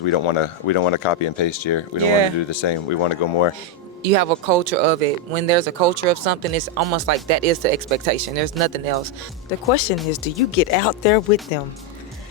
coaches, we don't want to copy and paste here. We don't want to do the same. We want to go more. You have a culture of it. When there's a culture of something, it's almost like that is the expectation. There's nothing else. The question is, do you get out there with them?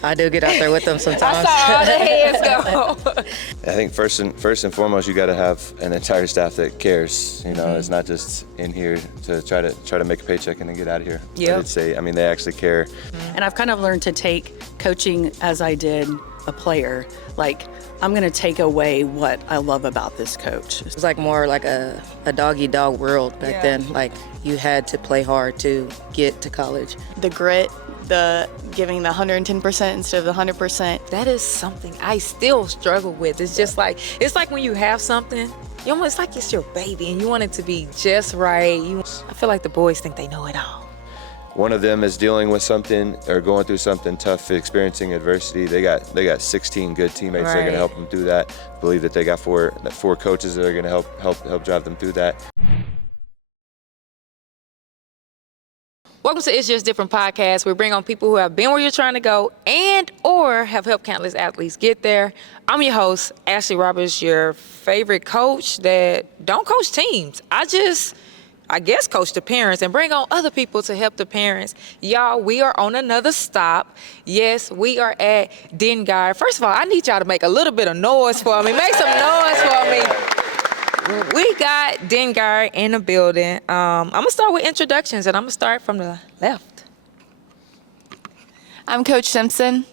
I do get out there with them sometimes. I saw all the heads go. I think first and foremost, you got to have an entire staff that cares. You know, it's not just in here to try to make a paycheck and then get out of here. Yeah. They actually care. And I've kind of learned to take coaching as I did a player. Like, I'm going to take away what I love about this coach. It was like more like a dog-eat-dog world back then. Like, you had to play hard to get to college. The grit, the giving the 110% instead of the 100%. That is something I still struggle with. It's just like, it's like when you have something, you almost like it's your baby and you want it to be just right. I feel like the boys think they know it all. One of them is dealing with something or going through something tough, experiencing adversity. They got 16 good teammates that are going to help them through that. Believe that they got four coaches that are going to help drive them through that. Welcome to It's Just Different podcast. We bring on people who have been where you're trying to go and or have helped countless athletes get there. I'm your host, Ashley Roberts, your favorite coach that don't coach teams. I guess coach the parents and bring on other people to help the parents. Y'all, we are on another stop. Yes, we are at Denton Guyer. First of all, I need y'all to make a little bit of noise for me. Make some noise for me. We got Denton Guyer in the building. I'm gonna start with introductions and I'm gonna start from the left. I'm Coach Simpson.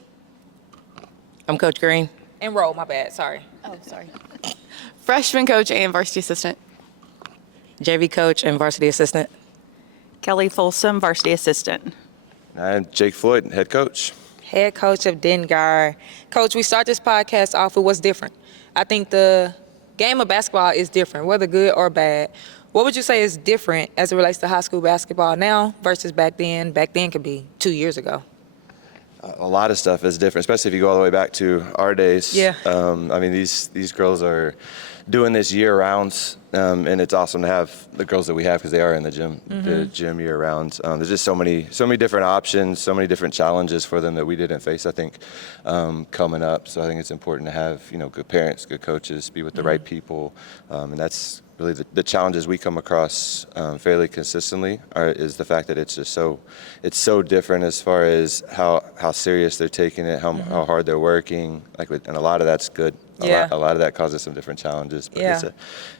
I'm Coach Green. Enroll, my bad, sorry. Oh, sorry. Freshman coach and varsity assistant. JV coach and varsity assistant. Kelly Folsom, varsity assistant. I'm Jake Floyd, head coach. Head coach of Denton Guyer. Coach, we start this podcast off with what's different. I think the game of basketball is different, whether good or bad. What would you say is different as it relates to high school basketball now versus back then? Back then could be 2 years ago. A lot of stuff is different, especially if you go all the way back to our days. Yeah. I mean, these girls are doing this year round, and it's awesome to have the girls that we have because they are in the gym year round. There's just so many different options, so many different challenges for them that we didn't face, I think, coming up. So I think it's important to have, good parents, good coaches, be with the right people, and that's really the challenges we come across fairly consistently is the fact that it's just so different as far as how serious they're taking it, how hard they're working, and a lot of that's good. A lot of that causes some different challenges, but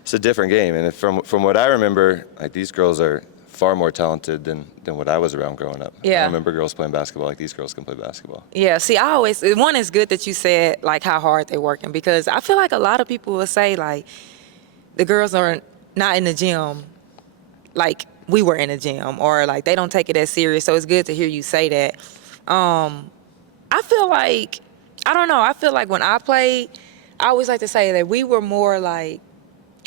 it's a different game. And from what I remember, like, these girls are far more talented than what I was around growing up. Yeah. I remember girls playing basketball like these girls can play basketball. Yeah, see, one is good that you said, like, how hard they're working, because I feel like a lot of people will say, like, the girls are not in the gym like we were in the gym, or like they don't take it as serious. So it's good to hear you say that. I feel like, I don't know, I feel like when I played, I always like to say that we were more like,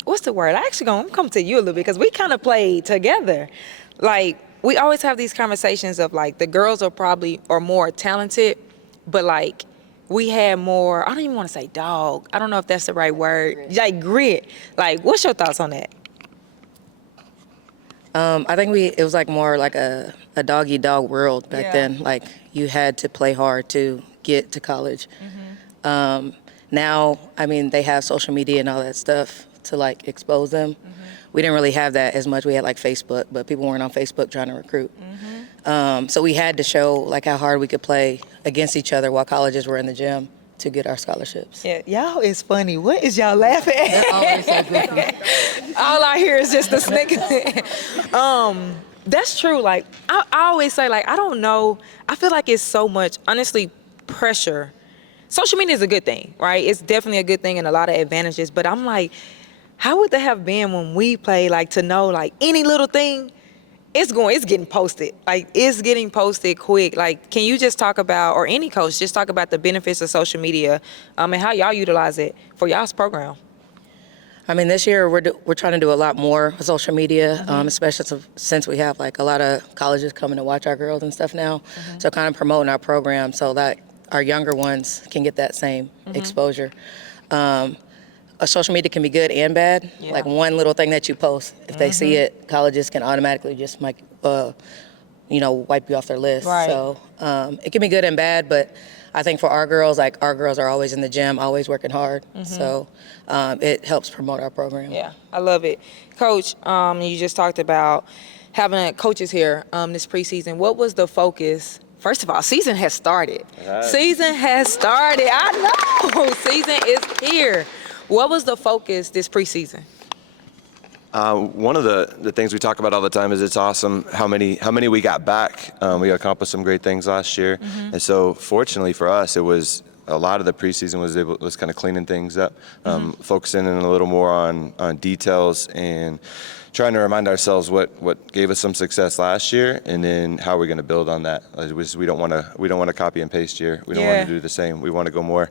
what's the word? I'm come to you a little bit because we kind of played together. Like, we always have these conversations of like the girls are more talented, but like we had more, I don't even want to say dog. I don't know if that's the right word. Grit. Like grit. Like, what's your thoughts on that? I think it was like more like a dog-eat-dog world back then. Like, you had to play hard to get to college. Now, I mean, they have social media and all that stuff to like expose them. We didn't really have that as much. We had like Facebook, but people weren't on Facebook trying to recruit. So we had to show like how hard we could play against each other while colleges were in the gym to get our scholarships. Yeah, y'all is funny. What is y'all laughing at? All I hear is just the snicker. That's true. Like, I always say, like, I don't know. I feel like it's so much, honestly, pressure. Social media is a good thing, right? It's definitely a good thing and a lot of advantages. But I'm like, how would that have been when we played, like, to know, like, any little thing, it's getting posted. Like, it's getting posted quick. Like, can you just talk about, or any coach, just talk about the benefits of social media and how y'all utilize it for y'all's program? I mean, this year we're trying to do a lot more with social media, especially since we have like a lot of colleges coming to watch our girls and stuff now. So kind of promoting our program so that our younger ones can get that same exposure. Social media can be good and bad. Yeah. Like, one little thing that you post, if they see it, colleges can automatically just wipe you off their list. Right. So it can be good and bad, but I think for our girls are always in the gym, always working hard. So it helps promote our program. Yeah, I love it. Coach, you just talked about having coaches here this preseason. What was the focus? First of all, season has started. Season has started. I know. Season is here. What was the focus this preseason? One of the things we talk about all the time is it's awesome how many we got back. We accomplished some great things last year, and so fortunately for us, it was a lot of the preseason was kind of cleaning things up, focusing in a little more on details and trying to remind ourselves what gave us some success last year, and then how we're going to build on that. We don't want to copy and paste year. We don't want to do the same. We want to go more.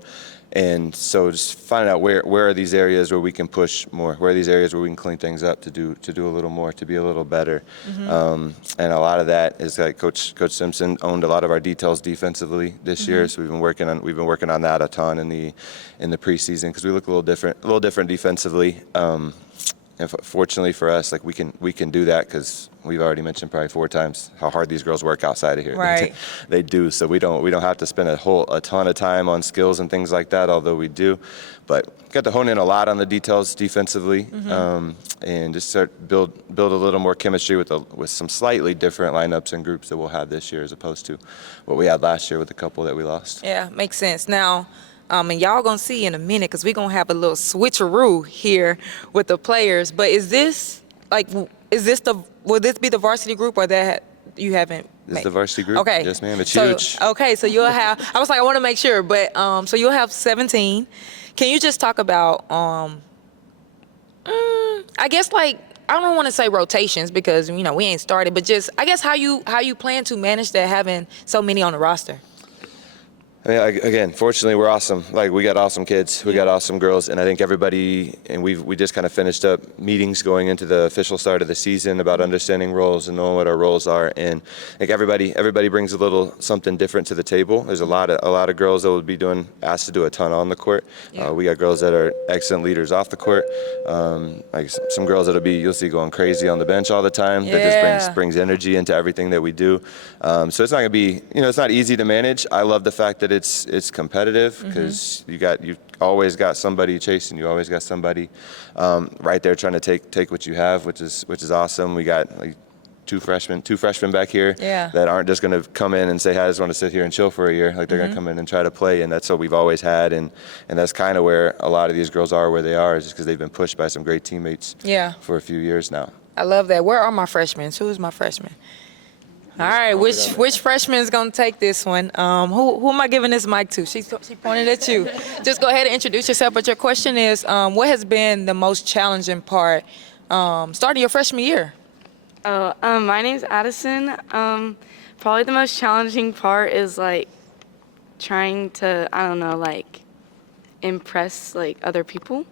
And so just finding out where are these areas where we can push more, where are these areas where we can clean things up to do a little more, to be a little better. And a lot of that is like Coach Simpson owned a lot of our details defensively this year, so we've been working on that a ton in the preseason, because we look a little different defensively. And fortunately for us, like we can do that, because we've already mentioned probably 4 times how hard these girls work outside of here. Right. They do. So we don't have to spend a ton of time on skills and things like that, although we do. But got to hone in a lot on the details defensively, and just start build a little more chemistry with some slightly different lineups and groups that we'll have this year as opposed to what we had last year with the couple that we lost. Yeah, makes sense. Now, and y'all gonna see in a minute, because we're gonna have a little switcheroo here with the players. But will this be the varsity group, or that you haven't? This is the varsity group. Okay. Yes, ma'am. It's huge. Okay, so you'll have. I was like, I want to make sure, but so you'll have 17. Can you just talk about I guess, like, I don't want to say rotations, because we ain't started, but just I guess how you plan to manage that, having so many on the roster? I mean, again, fortunately, we're awesome. Like, we got awesome kids, we got awesome girls, and I think everybody, and we just kind of finished up meetings going into the official start of the season about understanding roles and knowing what our roles are. And like everybody brings a little something different to the table. There's a lot of girls that will be asked to do a ton on the court. Yeah. We got girls that are excellent leaders off the court. Like some girls you'll see going crazy on the bench all the time. Yeah. That just brings energy into everything that we do. So it's not gonna be, it's not easy to manage. I love the fact that it's competitive, because you always got somebody chasing, you always got somebody right there trying to take what you have, which is awesome. We got like two freshmen back here that aren't just going to come in and say, hey, I just want to sit here and chill for a year. Like, they're going to come in and try to play, and that's what we've always had, and that's kind of where a lot of these girls are where they are, is just because they've been pushed by some great teammates for a few years now. I love that. Where are my freshmen? Who's my freshman? All right, which freshman is gonna take this one? Who am I giving this mic to? She pointed at you. Just go ahead and introduce yourself. But your question is, what has been the most challenging part starting your freshman year? My name's Addison. Probably the most challenging part is like trying to, impress like other people.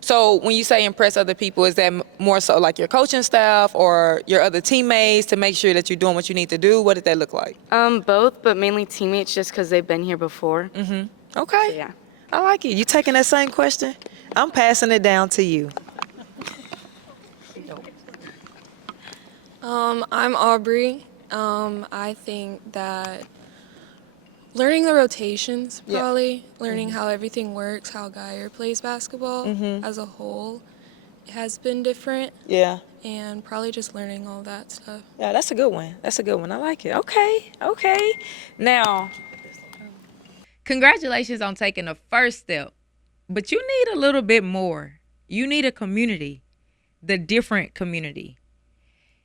So when you say impress other people, is that more so like your coaching staff or your other teammates, to make sure that you're doing what you need to do? What did that look like? Both, but mainly teammates, just because they've been here before. Okay. So, yeah. I like it. You taking that same question? I'm passing it down to you. I'm Aubrey. I think that learning the rotations, probably learning how everything works, how Guyer plays basketball as a whole, has been different. Yeah. And probably just learning all that stuff. Yeah, that's a good one. I like it. Okay. Now, congratulations on taking the first step, but you need a little bit more. You need a community, the different community.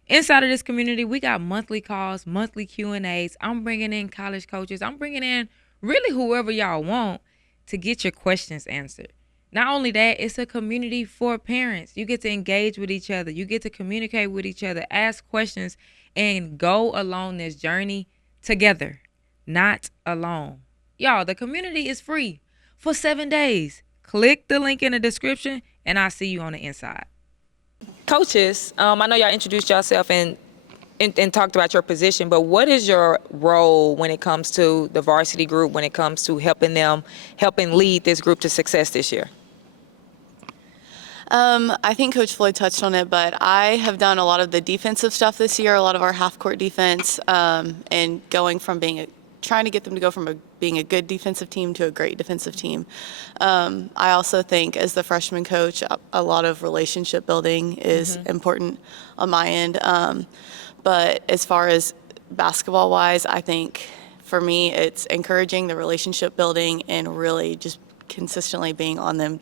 Inside of this community, we got monthly calls, monthly Q&As. I'm bringing in college coaches. I'm bringing in really whoever y'all want to get your questions answered. Not only that, it's a community for parents. You get to engage with each other. You get to communicate with each other, ask questions, and go along this journey together, not alone. Y'all, the community is free for 7 days. Click the link in the description, and I'll see you on the inside. Coaches, I know y'all introduced yourself and talked about your position, but what is your role when it comes to the varsity group, when it comes to helping lead this group to success this year? I think Coach Floyd touched on it, but I have done a lot of the defensive stuff this year, a lot of our half-court defense, and going from being trying to get them to go from being a good defensive team to a great defensive team. I also think as the freshman coach, a lot of relationship building is important on my end. But as far as basketball wise, I think for me, it's encouraging the relationship building and really just consistently being on them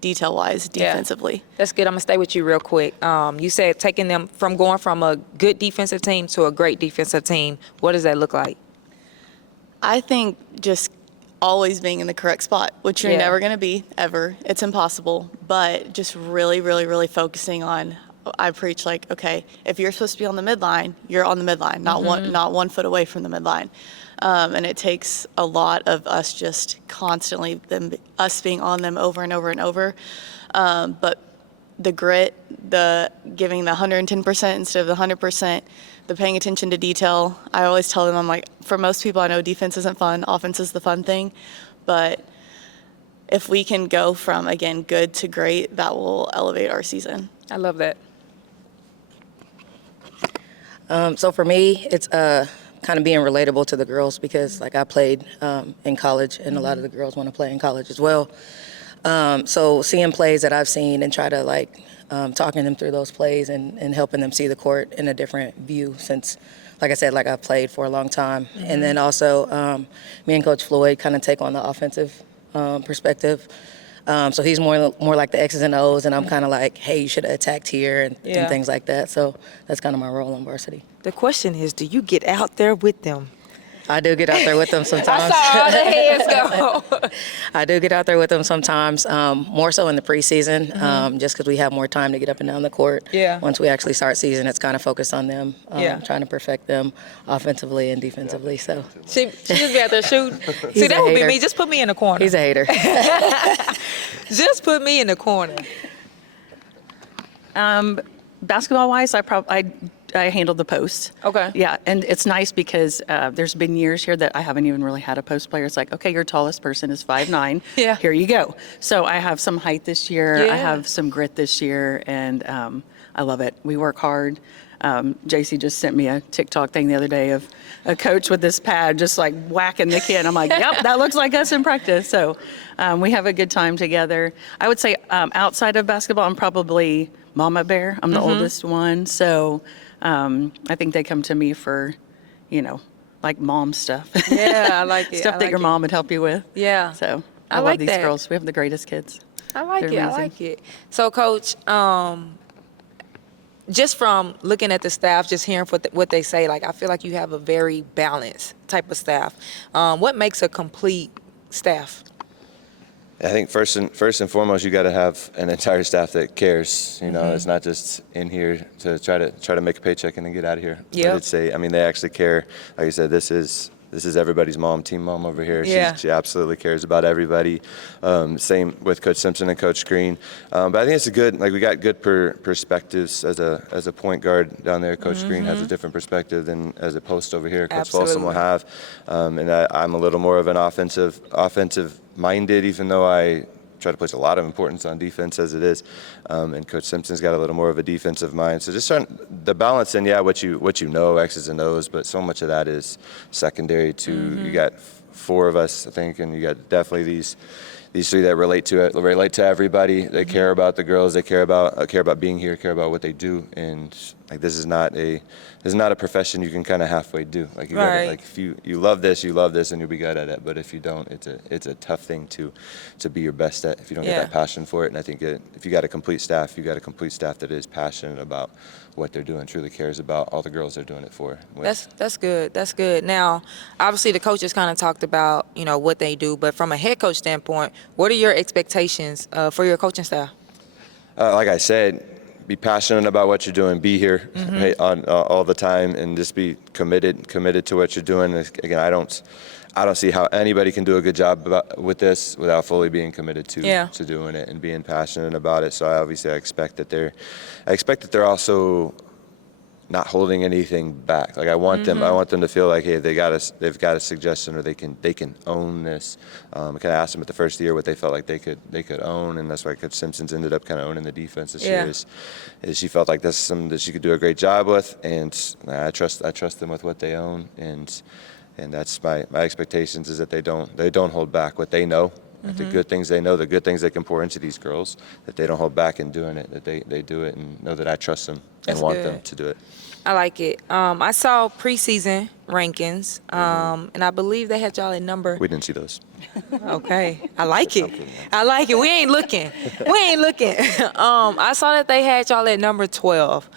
detail-wise defensively. That's good. I'm gonna stay with you real quick. You said taking them from going from a good defensive team to a great defensive team. What does that look like? I think just always being in the correct spot, which you're Yeah. never going to be ever. It's impossible. But just really, really, really focusing on. I preach like, okay, if you're supposed to be on the midline, you're on the midline, not one foot away from the midline. And it takes a lot of us just constantly us being on them over and over and over. But the grit, the giving the 110% instead of the 100%, the paying attention to detail. I always tell them, I'm like, for most people, I know defense isn't fun, offense is the fun thing, but if we can go from, again, good to great, that will elevate our season. I love that. So for me, it's kind of being relatable to the girls because like I played in college and a lot of the girls want to play in college as well. So seeing plays that I've seen and try to like talking them through those plays and helping them see the court in a different view since, like I said, like I've played for a long time. And then also me and Coach Floyd kind of take on the offensive perspective. So he's more like the X's and O's, and I'm kind of like, hey, you should have attacked here and things like that. So that's kind of my role on varsity. The question is, do you get out there with them? I do get out there with them sometimes. I saw all the heads go. I do get out there with them sometimes, more so in the preseason, just because we have more time to get up and down the court. Yeah. Once we actually start season, it's kind of focused on them, Yeah. trying to perfect them offensively and defensively. So She just be out there shooting. See, He's that a would be hater. me. Just put me in the corner. he's a hater. Just put me in the corner. Basketball-wise, I handled the post. Okay. Yeah, and it's nice because there's been years here that I haven't even really had a post player. It's like, okay, your tallest person is 5'9". Yeah. Here you go. So I have some height this year. Yeah. I have some grit this year, and I love it. We work hard. JC just sent me a TikTok thing the other day of a coach with this pad just like whacking the kid. I'm like, yep, that looks like us in practice. So we have a good time together. I would say outside of basketball, I'm probably Mama Bear. I'm the oldest one. So I think they come to me for, like mom stuff. Yeah, I like it. Stuff I that like your it. mom would help you with. Yeah. So I I love like these that. girls. We have the greatest kids. I like They're it. I amazing. like it. So, Coach, just from looking at the staff, just hearing what they say, like I feel like you have a very balanced type of staff. What makes a complete staff? I think first and foremost, you got to have an entire staff that cares. You know, it's not just in here to try to make a paycheck and then get out of here. Yep. They actually care. Like you said, this is everybody's team mom over here. Yeah. She absolutely cares about everybody. Same with Coach Simpson and Coach Green. But I think it's we got good perspectives as a point guard down there. Coach Green has a different perspective than as a post over here. Coach Folsom will have. And I'm a little more of an offensive minded, even though I try to place a lot of importance on defense as it is. And Coach Simpson's got a little more of a defensive mind. So just trying the balance in, what you know, X's and O's, but so much of that is secondary to, you got four of us, I think, and you got definitely these three that relate to everybody. They care about the girls, they care about being here, care about what they do. And like this is not a profession you can kind of halfway do. Like you gotta, like if you love this and you'll be good at it. But if you don't, it's a tough thing to be your best at if you don't get that passion for it. And I think if you got a complete staff, that is passionate about what they're doing, truly cares about all the girls they're doing it for. That's good. That's good. Now, obviously, the coaches kind of talked about what they do, but from a head coach standpoint, what are your expectations for your coaching staff? Like I said, be passionate about what you're doing. Be here on all the time, and just be committed to what you're doing. Again, I don't see how anybody can do a good job with this without fully being committed to doing it and being passionate about it. So I expect that they're also not holding anything back. Like I want them to feel like, hey, they've got a suggestion, or they can own this. I kind of asked them at the first year what they felt like they could own, and that's why Coach Simpson's ended up kind of owning the defense this year. Is she felt like this is something that she could do a great job with, and I trust them with what they own. And And that's my expectations, is that they don't hold back what they know, like the good things they know, the good things they can pour into these girls, that they don't hold back in doing it, that they do it and know that I trust them That's and want good. them to do it. I like it. I saw preseason rankings, and I believe they had y'all at number. We didn't see those. Okay, I like it. I like it. We ain't looking. I saw that they had y'all at number 12.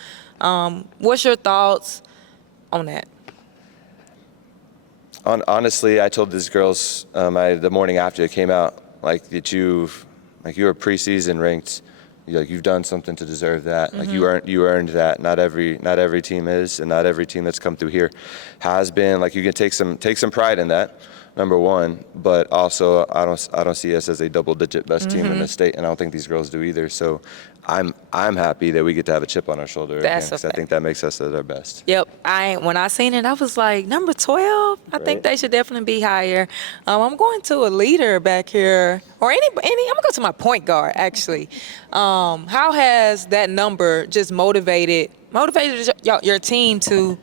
What's your thoughts on that? Honestly, I told these girls the morning after it came out, like, that you were preseason ranked. You've done something to deserve that. Like, you earned that. Not every team is, and not every team that's come through here has been. Like, you can take some pride in that, number one. But also, I don't see us as a double-digit best team in the state, and I don't think these girls do either. So, I'm happy that we get to have a chip on our shoulder again, That's because I okay. think that makes us at our best. Yep. When I seen it, I was like, number 12? I think Right. they should definitely be higher. I'm going to a leader back here, or any. I'm gonna go to my point guard, actually. How has that number just motivated your team to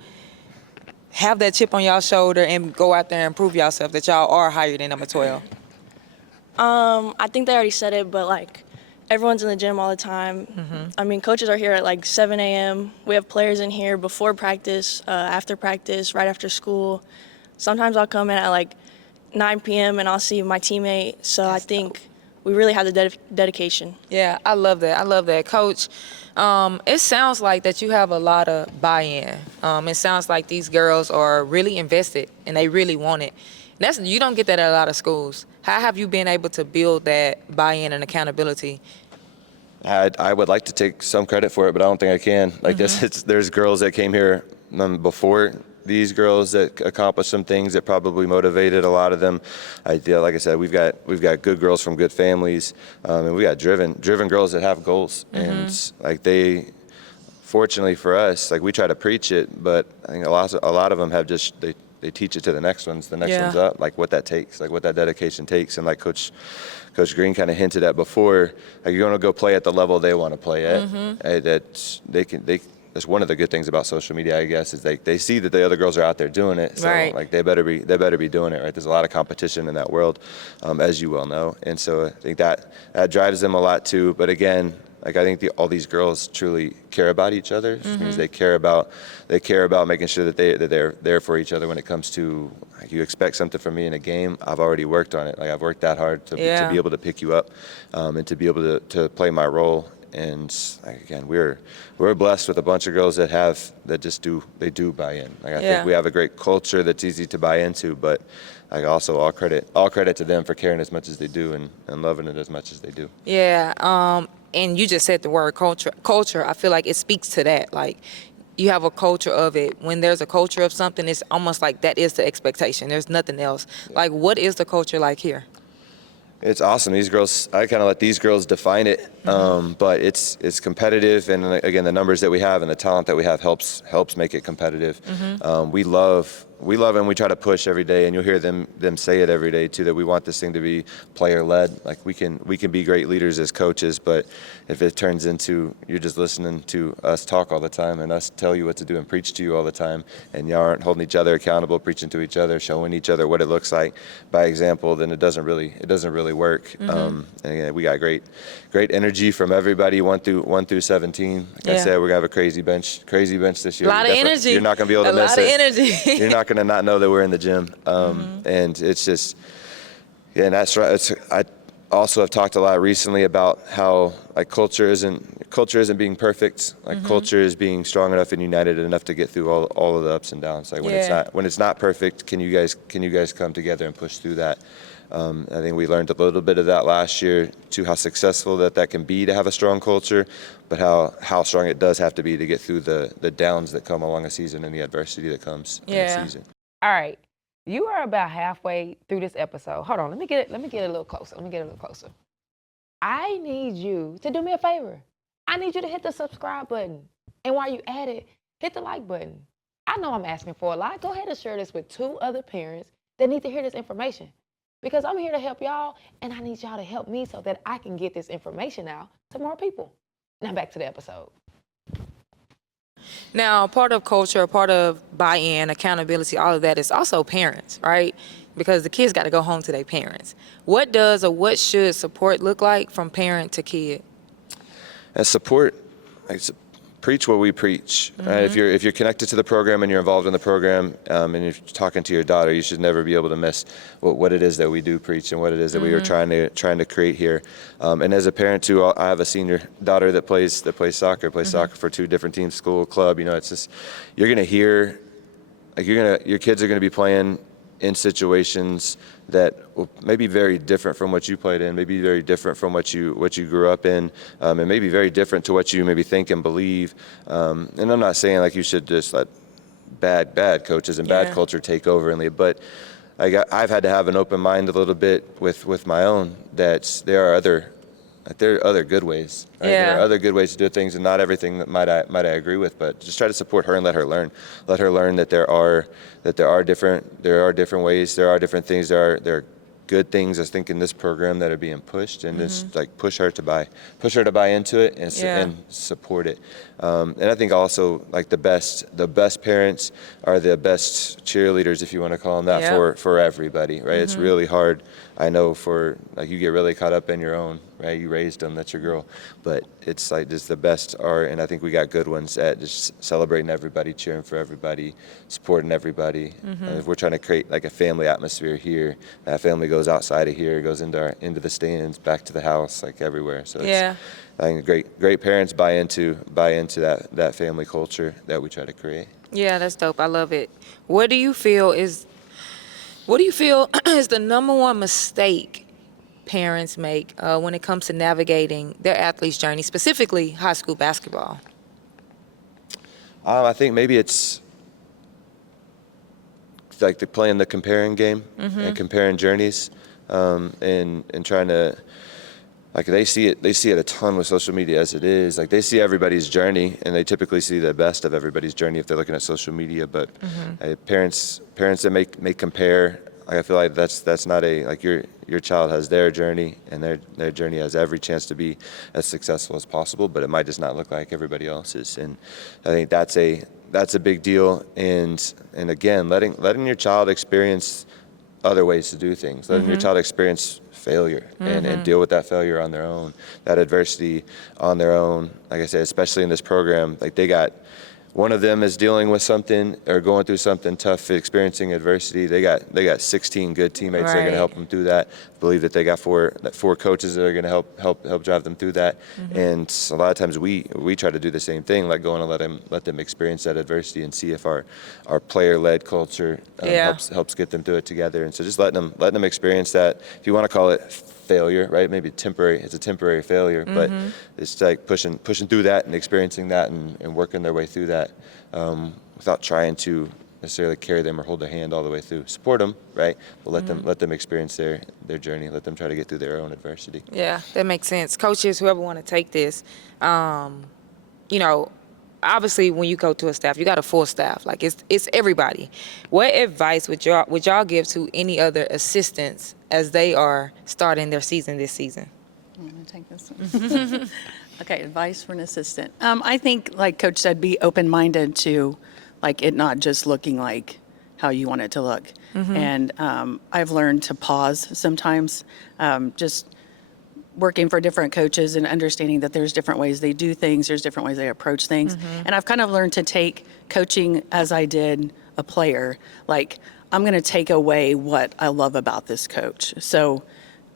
have that chip on y'all shoulder and go out there and prove yourself that y'all are higher than number 12? I think they already said it, but like everyone's in the gym all the time. I mean, coaches are here at like 7 a.m. We have players in here before practice, after practice, right after school. Sometimes I'll come in at like 9 p.m. and I'll see my teammate. So I think we really have the dedication. Yeah, I love that. Coach, it sounds like that you have a lot of buy-in. It sounds like these girls are really invested and they really want it. You don't get that at a lot of schools. How have you been able to build that buy-in and accountability? I would like to take some credit for it, but I don't think I can. Like, there's girls that came here before these girls that accomplished some things that probably motivated a lot of them. Like I said, we've got good girls from good families, and we got driven girls that have goals. And like, fortunately for us, like, we try to preach it, but I think a lot of them have just they teach it to the next ones. The next one's up, like what that takes, like what that dedication takes. And like Coach Green kind of hinted at before, like, you're going to go play at the level they want to play at. That's one of the good things about social media, I guess, is they see that the other girls are out there doing it. So Right. like, they better be doing it, right? There's a lot of competition in that world, as you well know. And so I think that drives them a lot too. But again, like, I think all these girls truly care about each other. Which means they care about making sure that they're there for each other when it comes to, like, you expect something from me in a game. I've already worked on it. Like, I've worked that hard to be able to pick you up, and to be able to play my role. And like, again, we're blessed with a bunch of girls that do buy in. Like, I think we have a great culture that's easy to buy into, but like, also all credit to them for caring as much as they do and loving it as much as they do. Yeah, and you just said the word culture. Culture, I feel like it speaks to that. Like, you have a culture of it. When there's a culture of something, it's almost like that is the expectation. There's nothing else. Like, what is the culture like here? It's awesome. These girls, I kind of let these girls define it, but it's competitive, and again, the numbers that we have and the talent that we have helps make it competitive. We love and we try to push every day, and you'll hear them say it every day too, that we want this thing to be player led. Like, we can be great leaders as coaches, but if it turns into you're just listening to us talk all the time and us tell you what to do and preach to you all the time, and you aren't holding each other accountable, preaching to each other, showing each other what it looks like by example, then it doesn't really work. And again, we got great energy from everybody, 1 through 17. Like I said, we're gonna have a crazy bench this year. A lot of energy. You're not gonna be able to miss it. A lot of energy. You're not gonna not know that we're in the gym. And it's just, and that's right. I also have talked a lot recently about how, like, culture isn't being perfect. Like, culture is being strong enough and united enough to get through all of the ups and downs. Like, when it's not perfect, can you guys come together and push through that? I think we learned a little bit of that last year, to how successful that can be to have a strong culture, but how strong it does have to be to get through the downs that come along a season and the adversity that comes in a season. All right. You are about halfway through this episode. Hold on, let me get a little closer. I need you to do me a favor. I need you to hit the subscribe button. And while you at it, hit the like button. I know I'm asking for a lot. Go ahead and share this with 2 other parents that need to hear this information. Because I'm here to help y'all, and I need y'all to help me so that I can get this information out to more people. Now back to the episode. Now, part of culture, part of buy-in, accountability, all of that is also parents, right? Because the kids got to go home to their parents. What does or what should support look like from parent to kid? As support, preach what we preach. Right? If you're connected to the program and you're involved in the program, and you're talking to your daughter, you should never be able to miss what it is that we do preach and what it is that we are trying to create here. And as a parent too, I have a senior daughter that plays soccer, soccer for 2 different teams, school, club. You know, it's just you're gonna hear, your kids are gonna be playing in situations that may be very different from what you played in, maybe very different from what you grew up in, and maybe very different to what you maybe think and believe. And I'm not saying like you should just let bad coaches and bad culture take over and leave, but I've had to have an open mind a little bit with my own, that there are other good ways. Right? There are other good ways to do things, and not everything that might I agree with, but just try to support her and let her learn that there are different ways, there are different things, there are good things I think in this program that are being pushed, and just like push her to buy into it and support it. And I think also like the best parents are the best cheerleaders, if you want to call them that, for everybody, right? It's really hard. I know for like you get really caught up in your own, right? You raised them, that's your girl, but it's like just the best are, and I think we got good ones at just celebrating everybody, cheering for everybody, supporting everybody. If we're trying to create like a family atmosphere here, that family goes outside of here, goes into the stands, back to the house, like everywhere. So it's, I think great parents buy into that family culture that we try to create. Yeah, that's dope. I love it. What do you feel is the number one mistake parents make when it comes to navigating their athlete's journey, specifically high school basketball? I think maybe it's like playing the comparing game and comparing journeys, and trying to, like they see it a ton with social media as it is. Like they see everybody's journey, and they typically see the best of everybody's journey if they're looking at social media. But parents that may compare, I feel like that's not like your child has their journey, and their journey has every chance to be as successful as possible, but it might just not look like everybody else's. And I think that's a big deal. And again, letting your child experience other ways to do things, letting your child experience failure and deal with that failure on their own, that adversity on their own. Like I said, especially in this program, like one of them is dealing with something or going through something tough, experiencing adversity. They got 16 good teammates that are going to help them through that. I believe that they got four coaches that are going to help drive them through that. And a lot of times we try to do the same thing, like go and let them experience that adversity and see if our player-led culture helps get them through it together. And so just letting them experience that. If you want to call it failure, right? Maybe temporary. It's a temporary failure, but it's like pushing through that and experiencing that and working their way through that, without trying to necessarily carry them or hold their hand all the way through. Support them, right? But let them experience their journey. Let them try to get through their own adversity. Yeah, that makes sense. Coaches, whoever want to take this, obviously when you go to a staff, you got a full staff. Like it's everybody. What advice would y'all give to any other assistants as they are starting their season this season? I'm going to take this one. Okay, advice for an assistant. I think, like Coach said, be open-minded to, like, it not just looking like how you want it to look. And I've learned to pause sometimes, just working for different coaches and understanding that there's different ways they do things, there's different ways they approach things. And I've kind of learned to take coaching as I did a player. Like, I'm going to take away what I love about this coach. So,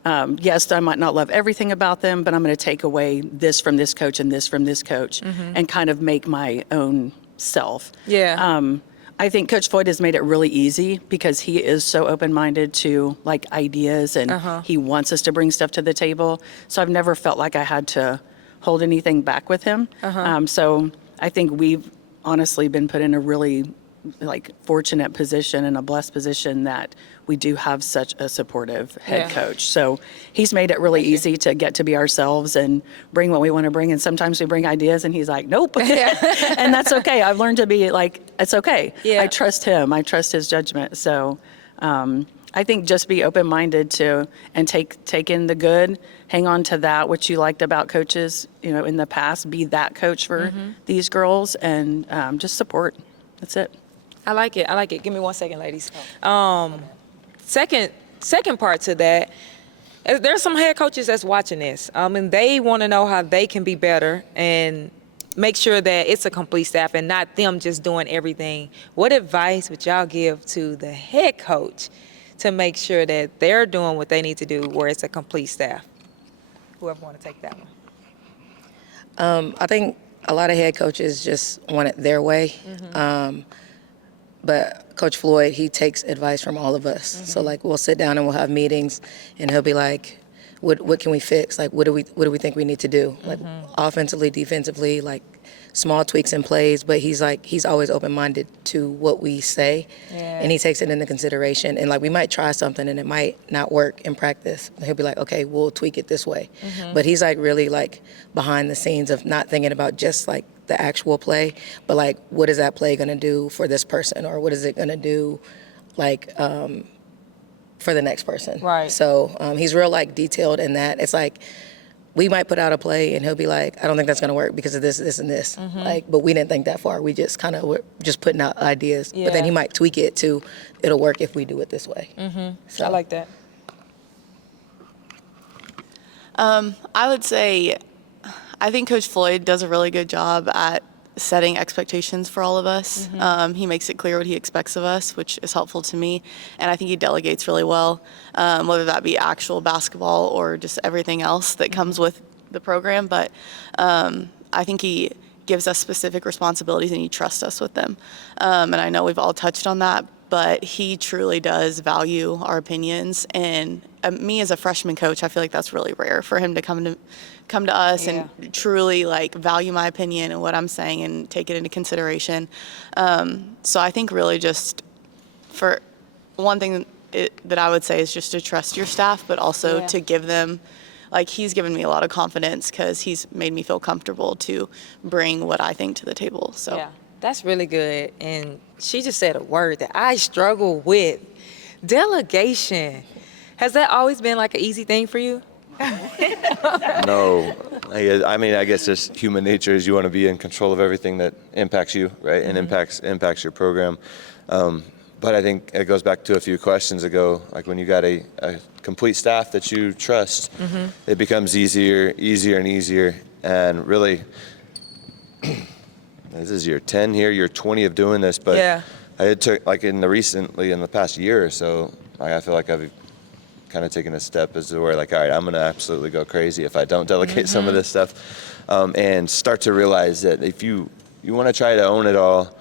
yes, I might not love everything about them, but I'm going to take away this from this coach and this from this coach and kind of make my own self. Yeah. I think Coach Floyd has made it really easy because he is so open-minded to like ideas, and he wants us to bring stuff to the table. So I've never felt like I had to hold anything back with him. So I think we've honestly been put in a really like fortunate position and a blessed position that we do have such a supportive head coach. So he's made it really easy to get to be ourselves and bring what we want to bring. And sometimes we bring ideas and he's like, nope. And that's okay. I've learned to be like, it's okay. I trust him. I trust his judgment. So I I think just be open-minded to and take in the good, hang on to that which you liked about coaches, in the past. Be that coach for these girls, and just support. That's it. I like it. I like it. Give me 1 second, ladies. Second part to that, there's some head coaches that's watching this, and they want to know how they can be better and make sure that it's a complete staff and not them just doing everything. What advice would y'all give to the head coach to make sure that they're doing what they need to do where it's a complete staff? Whoever want to take that one. I think a lot of head coaches just want it their way. But Coach Floyd, he takes advice from all of us. So like we'll sit down and we'll have meetings, and he'll be like, what can we fix? Like what do we think we need to do? Like offensively, defensively, like small tweaks and plays. But he's always open-minded to what we say, and he takes it into consideration. And like we might try something and it might not work in practice. He'll be like, okay, we'll tweak it this way. But he's like really like behind the scenes of not thinking about just like the actual play, but like what is that play going to do for this person, or what is it going to do like for the next person. Right. So he's real like detailed in that. It's like we might put out a play and he'll be like, I don't think that's going to work because of this, this, and this. Like, but we didn't think that far. We just kind of were just putting out ideas. But then he might tweak it to, it'll work if we do it this way. So I like that. I would say, I think Coach Floyd does a really good job at setting expectations for all of us. He makes it clear what he expects of us, which is helpful to me. And I think he delegates really well, whether that be actual basketball or just everything else that comes with the program. But I think he gives us specific responsibilities and he trusts us with them. And I know we've all touched on that, but he truly does value our opinions. And me as a freshman coach, I feel like that's really rare for him to come to us and truly like value my opinion and what I'm saying and take it into consideration. So I think really just for one thing that I would say is just to trust your staff, but also to give them, like he's given me a lot of confidence because he's made me feel comfortable to bring what I think to the table. So Yeah, that's really good. And she just said a word that I struggle with. Delegation. Has that always been like an easy thing for you? No, I mean, I guess just human nature is you want to be in control of everything that impacts you, right, and impacts your program. But I think it goes back to a few questions ago. Like when you got a complete staff that you trust, it becomes easier and easier. And really, this is year 10 here, year 20 of doing this. But I took like in the past year or so, I feel like I've kind of taken a step as to where like, all right, I'm going to absolutely go crazy if I don't delegate some of this stuff, and start to realize that if you want to try to own it all,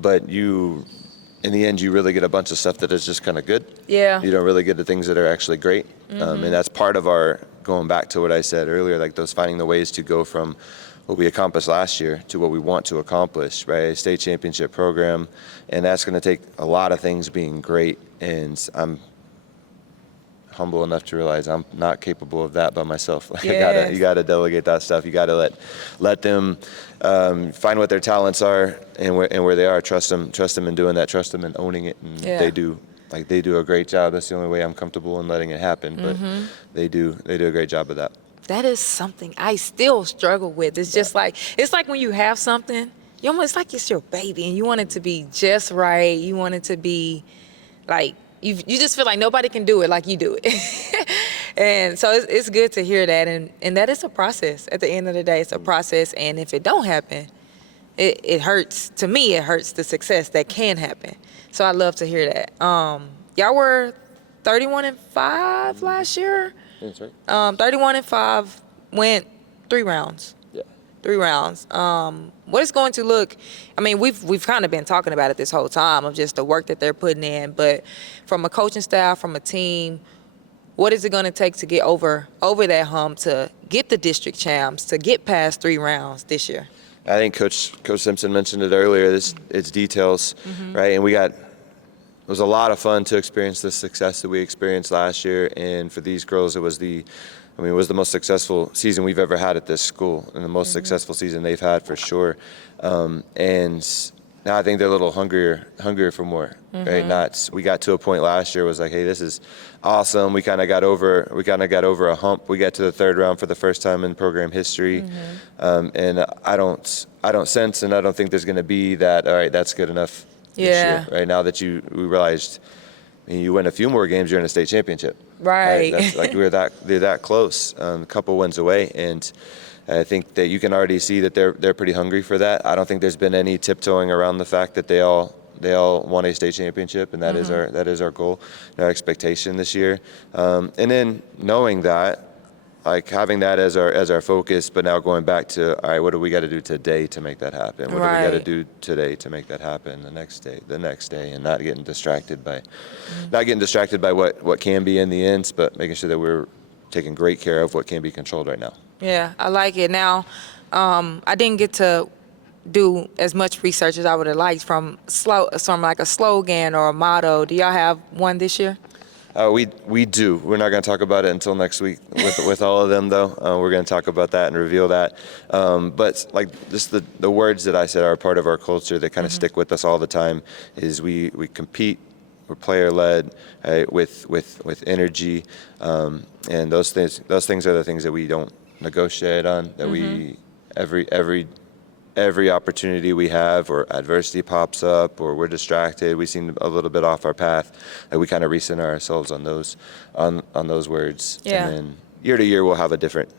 but in the end, you really get a bunch of stuff that is just kind of good. Yeah. You don't really get the things that are actually great. And that's part of our going back to what I said earlier, like those finding the ways to go from what we accomplished last year to what we want to accomplish, right? A state championship program. And that's going to take a lot of things being great. And I'm humble enough to realize I'm not capable of that by myself. Like you gotta delegate that stuff. You gotta let them find what their talents are and where they are. Trust them in doing that. Trust them in owning it. And they do a great job. That's the only way I'm comfortable in letting it happen. But they do a great job of that. That is something I still struggle with. It's just like, it's like when you have something, it's like it's your baby and you want it to be just right. You want it to be like, you just feel like nobody can do it like you do it. And so it's good to hear that. And that is a process. At the end of the day, it's a process. And if it don't happen, it hurts. To me, it hurts the success that can happen. So I love to hear that. Y'all were 31-5 last year? That's right. 31-5, went 3 rounds. 3 rounds. What it's going to look, I mean, we've kind of been talking about it this whole time of just the work that they're putting in, but from a coaching staff, from a team, what is it going to take to get over that hump, to get the district champs, to get past 3 rounds this year? I think Coach Simpson mentioned it earlier. It's details, right? And it was a lot of fun to experience the success that we experienced last year. And for these girls, it was the most successful season we've ever had at this school, and the most successful season they've had for sure. And now I think they're a little hungrier for more, right? We got to a point last year was like, hey, this is awesome. We kind of got over a hump. We got to the third round for the first time in program history, and I don't sense, and I don't think there's going to be that. All right, that's good enough. This year, right now that we realized, I mean, you win a few more games, you're in a state championship. Right. That's like they're that close, a couple wins away, and I think that you can already see that they're pretty hungry for that. I don't think there's been any tiptoeing around the fact that they all won a state championship, and that is our goal, our expectation this year. And then knowing that, like having that as our focus, but now going back to, all right, what do we got to do today to make that happen? What do we got to do today to make that happen the next day, and not getting distracted by what can be in the ends, but making sure that we're taking great care of what can be controlled right now. Yeah, I like it. Now, I didn't get to do as much research as I would have liked from like a slogan or a motto. Do y'all have one this year? We do. We're not going to talk about it until next week with all of them, though. We're going to talk about that and reveal that. But like just the words that I said are part of our culture that kind of stick with us all the time is we compete. We're player-led, with energy, and those things are the things that we don't negotiate on. That we every opportunity we have, or adversity pops up, or we're distracted, we seem a little bit off our path, and we kind of recenter ourselves on those words. Yeah. And then year to year we'll have a different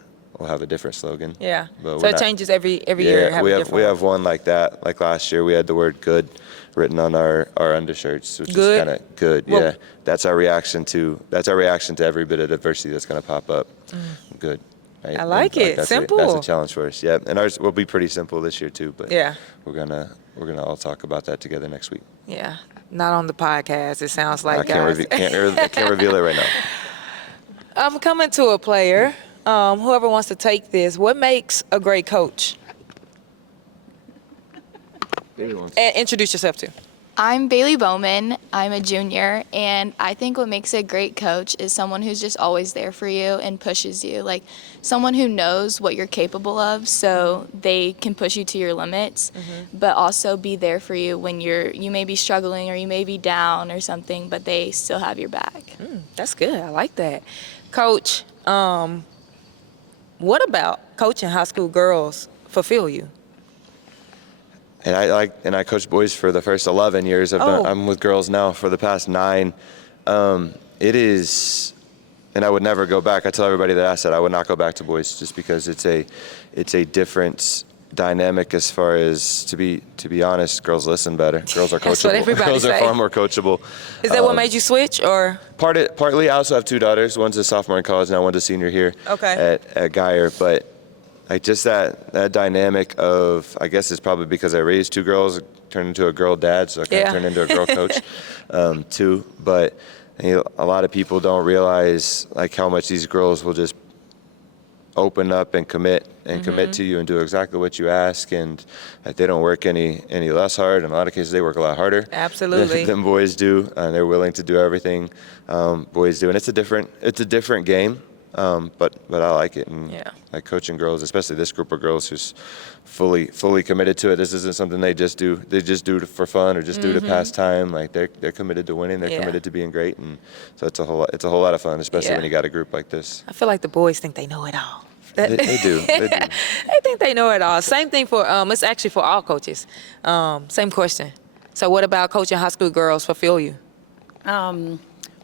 slogan. Yeah. But So it changes every year. Yeah, we have one like that. Like last year, we had the word "good" written on our undershirts, which Good? is kind of good. Well, yeah, that's our reaction to every bit of adversity that's going to pop up. Good. Right? I like it. That's Simple. That's a challenge for us. Yeah, and ours will be pretty simple this year too. But Yeah. we're gonna all talk about that together next week. Yeah. Not on the podcast. It sounds like I can't reveal it right now. I'm coming to a player. Whoever wants to take this, what makes a great coach? And introduce yourself too. I'm Bailey Bowman. I'm a junior, and I think what makes a great coach is someone who's just always there for you and pushes you. Like someone who knows what you're capable of, so they can push you to your limits, but also be there for you when you may be struggling or you may be down or something, but they still have your back. That's good. I like that. Coach, what about coaching high school girls fulfill you? And I coached boys for the first 11 years. I'm with girls now for the past 9. It is, and I would never go back. I tell everybody that asks that I would not go back to boys just because it's a different dynamic as far as to be honest. Girls listen better. Girls are coachable. That's what everybody Girls say. are far more coachable. Is that what made you switch, or? Partly. I also have 2 daughters. One's a sophomore in college now. One's a senior here at Guyer. But like just that dynamic of, I guess it's probably because I raised 2 girls, turned into a girl dad, so I kind of turned into a girl coach too. But a lot of people don't realize like how much these girls will just open up and commit to you and do exactly what you ask, and they don't work any less hard. In a lot of cases, they work a lot harder. Absolutely. than boys do. They're willing to do everything boys do, and it's a different game. But I like it, and like coaching girls, especially this group of girls who's fully committed to it. This isn't something they just do it for fun or just do to pass time. Like they're committed to winning. They're committed to being great, and so it's a whole lot of fun, especially when you got a group like this. I feel like the boys think they know it all. They do. They think they know it all. Same thing for it's actually for all coaches. Same question. So what about coaching high school girls fulfill you?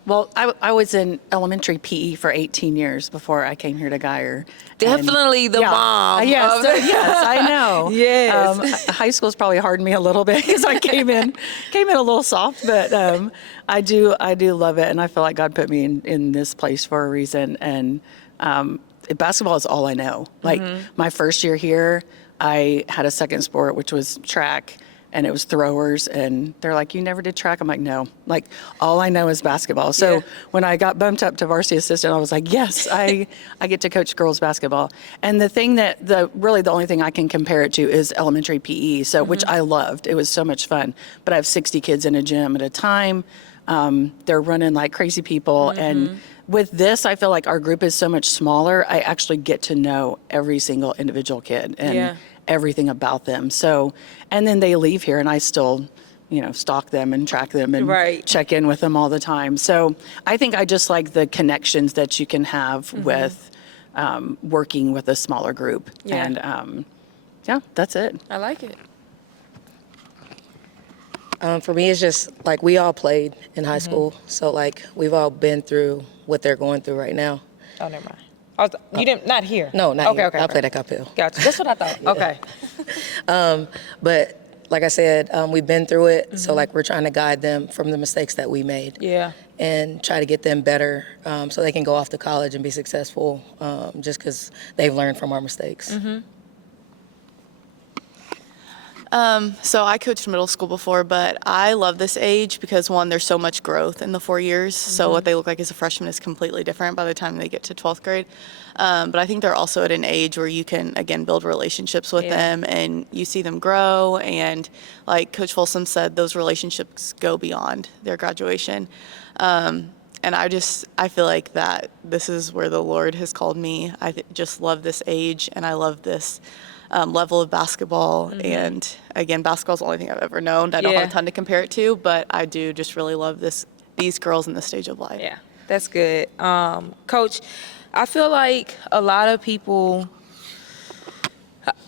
Well, I was in elementary PE for 18 years before I came here to Guyer. Definitely the mom. Yes, yes, I know. Yes. High school's probably hardened me a little bit because I came in a little soft, but I do love it, and I feel like God put me in this place for a reason. And basketball is all I know. Like my first year here, I had a second sport, which was track. And it was throwers, and they're like, "You never did track?" I'm like, "No." Like, all I know is basketball. So when I got bumped up to varsity assistant, I was like, "Yes, I get to coach girls basketball." And the thing really the only thing I can compare it to is elementary PE. So which I loved. It was so much fun. But I have 60 kids in a gym at a time. They're running like crazy people, and with this, I feel like our group is so much smaller. I actually get to know every single individual kid, everything about them. So, and then they leave here and I still, stalk them and track them and Right. check in with them all the time. So I think I just like the connections that you can have with working with a smaller group. Yeah. And yeah, that's it. I like it. For me, it's just like we all played in high school, so like we've all been through what they're going through right now. Oh, never mind. You didn't, not here? No, not okay, here. Okay, I okay. played at Capel. Gotcha. That's what I thought. Okay. But like I said, we've been through it, so like we're trying to guide them from the mistakes that we made. Yeah. And try to get them better so they can go off to college and be successful just because they've learned from our mistakes. So I coached middle school before, but I love this age because, one, there's so much growth in the 4 years. So what they look like as a freshman is completely different by the time they get to 12th grade. But I think they're also at an age where you can, again, build relationships with them and you see them grow. And like Coach Folsom said, those relationships go beyond their graduation. And I feel like that this is where the Lord has called me. I just love this age and I love this level of basketball. And again, basketball is the only thing I've ever known. I don't have a ton to compare it to, but I do just really love these girls in this stage of life. Yeah, that's good. Coach, I feel like a lot of people,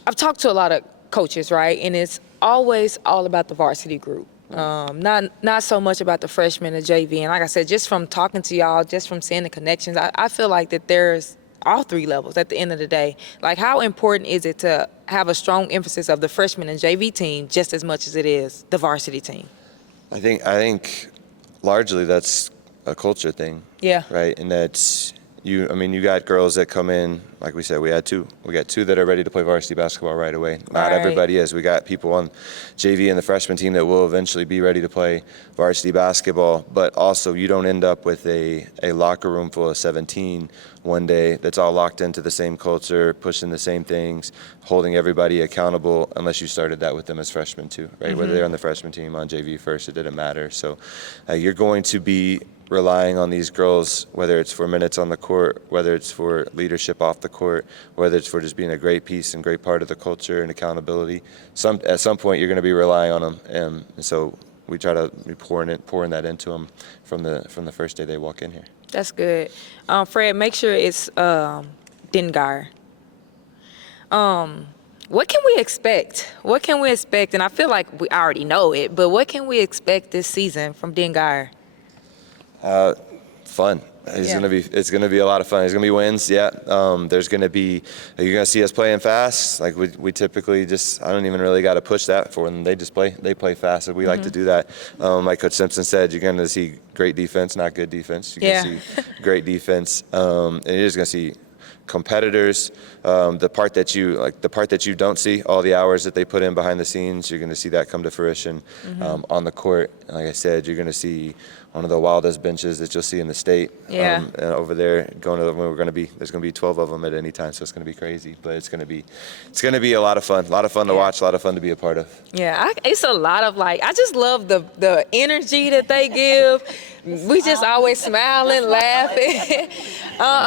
I've talked to a lot of coaches, right? And it's always all about the varsity group. Not so much about the freshmen and JV. And like I said, just from talking to y'all, just from seeing the connections, I feel like that there's all three levels at the end of the day. Like, how important is it to have a strong emphasis of the freshman and JV team just as much as it is the varsity team? I think largely that's a culture thing. Yeah. Right. And that's you got girls that come in, like we said, we got two that are ready to play varsity basketball right away. Not Right. everybody is. We got people on JV and the freshman team that will eventually be ready to play varsity basketball, but also you don't end up with a locker room full of 17 one day that's all locked into the same culture, pushing the same things, holding everybody accountable, unless you started that with them as freshmen too, right? Whether they're on the freshman team, on JV first, it didn't matter. So you're going to be relying on these girls, whether it's for minutes on the court, whether it's for leadership off the court, whether it's for just being a great piece and great part of the culture and accountability. At some point, you're going to be relying on them, and so we try to be pouring that into them from the first day they walk in here. That's good. Fred, make sure it's Denton Guyer. What can we expect? What can we expect? And I feel like we already know it, but what can we expect this season from Denton Guyer? Fun. It's gonna be a lot of fun. There's gonna be wins, yeah. There's gonna be, you're gonna see us playing fast. Like we typically I don't even really got to push that for them. They play fast, and we like to do that. Like Coach Simpson said, you're gonna see great defense, not good defense. You're gonna see great defense, and you're just gonna see competitors. The part that you don't see, all the hours that they put in behind the scenes, you're gonna see that come to fruition on the court. And like I said, you're gonna see one of the wildest benches that you'll see in the state. And over there, there's gonna be 12 of them at any time, so it's gonna be crazy. But it's gonna be a lot of fun. A lot of fun to watch. A lot of fun to be a part of. Yeah, it's a lot of I just love the energy that they give. We just always smiling, laughing.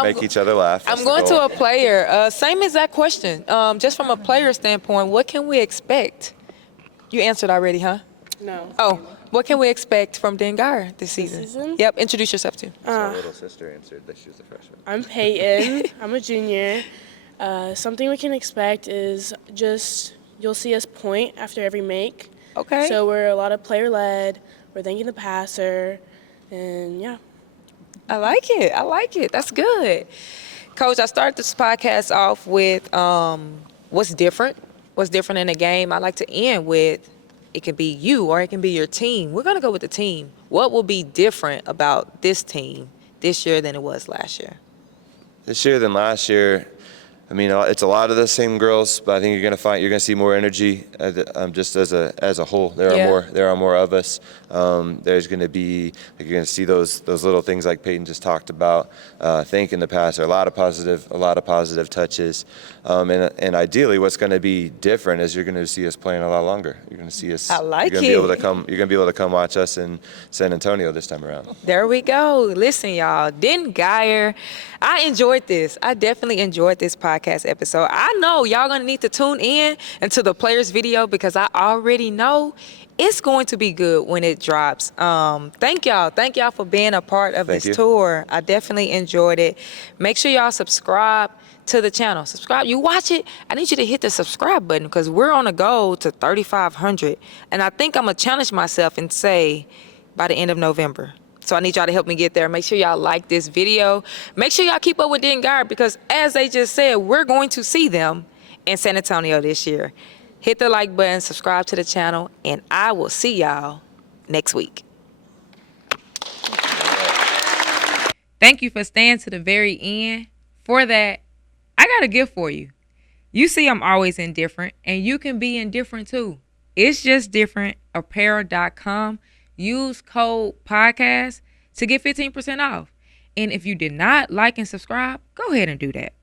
Make each other laugh. I'm going to a player. Same exact question. Just from a player standpoint, what can we expect? You answered already, huh? No. Oh, what can we expect from Denton Guyer this season? Yep, introduce yourself too. My little sister answered that she was a freshman. I'm Peyton. I'm a junior. Something we can expect is just you'll see us point after every make. Okay. So we're a lot of player-led. We're thanking the passer. And, yeah. I like it. That's good. Coach, I started this podcast off with what's different in the game. I like to end with it can be you or it can be your team. We're going to go with the team. What will be different about this team this year than it was last year? This year than last year, it's a lot of the same girls, but I think you're gonna see more energy just as a whole. There are more of us. There's gonna be you're gonna see those little things like Peyton just talked about. Thanking the passer, a lot of positive touches, and ideally, what's gonna be different is you're gonna see us playing a lot longer. You're gonna see us. I like you're gonna be able to come watch us in San Antonio this time around. There we go. Listen, y'all. Denton Guyer, I enjoyed this. I definitely enjoyed this podcast. podcast episode. I know y'all going to need to tune in into the players video because I already know it's going to be good when it drops. Thank y'all. Thank y'all for being a part of Thank this you. tour. I definitely enjoyed it. Make sure y'all subscribe to the channel. Subscribe. You watch it, I need you to hit the subscribe button because we're on a goal to 3,500. And I think I'm going to challenge myself and say by the end of November. So I need y'all to help me get there. Make sure y'all like this video. Make sure y'all keep up with Denton Guyer because as they just said, we're going to see them in San Antonio this year. Hit the like button, subscribe to the channel, and I will see y'all next week. Thank you for staying to the very end. For that, I got a gift for you. You see I'm always indifferent, and you can be indifferent too. It's just different. Apparel.com. Use code podcast to get 15% off. And if you did not like and subscribe, go ahead and do that.